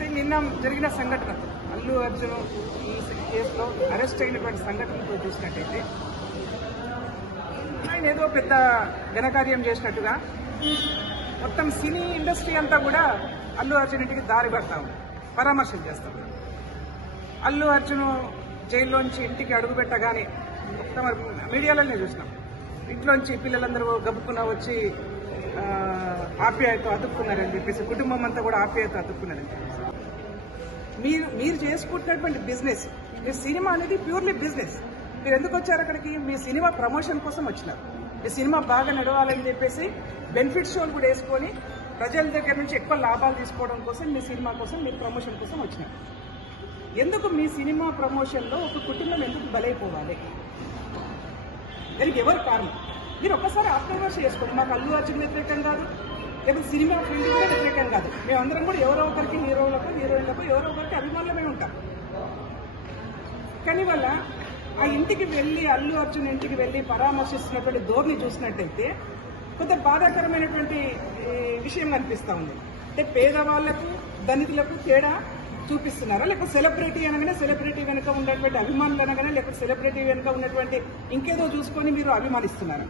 నిన్న జరిగిన సంఘటన అల్లు అర్జున్ ఈ కేసులో అరెస్ట్ అయినటువంటి సంఘటనతో చూసినట్టయితే ఆయన ఏదో పెద్ద ఘనకార్యం చేసినట్టుగా మొత్తం సినీ ఇండస్ట్రీ అంతా కూడా అల్లు అర్జున్ ఇంటికి దారి పడతా ఉంది, పరామర్శలు చేస్తాం. అల్లు అర్జున్ జైల్లోంచి ఇంటికి అడుగు పెట్టగానే మొత్తం మీడియాలోనే చూసినాం, ఇంట్లోంచి పిల్లలందరూ గబుక్కున వచ్చి ఆప్యాయత అతుక్కున్నారని చెప్పేసి, కుటుంబం అంతా కూడా ఆప్యాయత అతుక్కున్నారని చెప్పేసి. మీరు చేసుకుంటున్నటువంటి బిజినెస్, మీ సినిమా అనేది ప్యూర్లీ బిజినెస్. మీరు ఎందుకు వచ్చారు అక్కడికి? మీ సినిమా ప్రమోషన్ కోసం వచ్చినారు. మీ సినిమా బాగా నడవాలని చెప్పేసి బెనిఫిట్ షోలు కూడా వేసుకొని ప్రజల దగ్గర నుంచి ఎక్కువ లాభాలు తీసుకోవడం కోసం, మీ సినిమా కోసం, మీ ప్రమోషన్ కోసం వచ్చినారు. ఎందుకు మీ సినిమా ప్రమోషన్లో ఒక కుటుంబం ఎందుకు బలైపోవాలి? దానికి ఎవరు కారణం? మీరు ఒక్కసారి ఆత్మవిమర్శ చేసుకోండి. మాకు అల్లు అర్జున్ వ్యతిరేకం కాదు, లేకపోతే సినిమా ఫీల్డ్ కూడా వ్యతిరేకం కాదు. మేమందరం కూడా ఎవరో ఒకరికి, హీరోలకు హీరోయిన్లకు ఎవరో ఒకరికి అభిమానులమే ఉంటాం. కానీ వల్ల ఆ ఇంటికి వెళ్ళి, అల్లు అర్జున్ ఇంటికి వెళ్ళి పరామర్శిస్తున్నటువంటి ధోరణి చూసినట్టయితే కొంత బాధాకరమైనటువంటి విషయం కనిపిస్తూ ఉంది. అంటే పేదవాళ్లకు ధనికులకు తేడా చూపిస్తున్నారా? లేకపోతే సెలబ్రిటీ అనగానే సెలబ్రిటీ వెనుక ఉన్నటువంటి అభిమానులు అనగానే, లేకపోతే సెలబ్రిటీ వెనుక ఉన్నటువంటి ఇంకేదో చూసుకొని మీరు అభిమానిస్తున్నారా?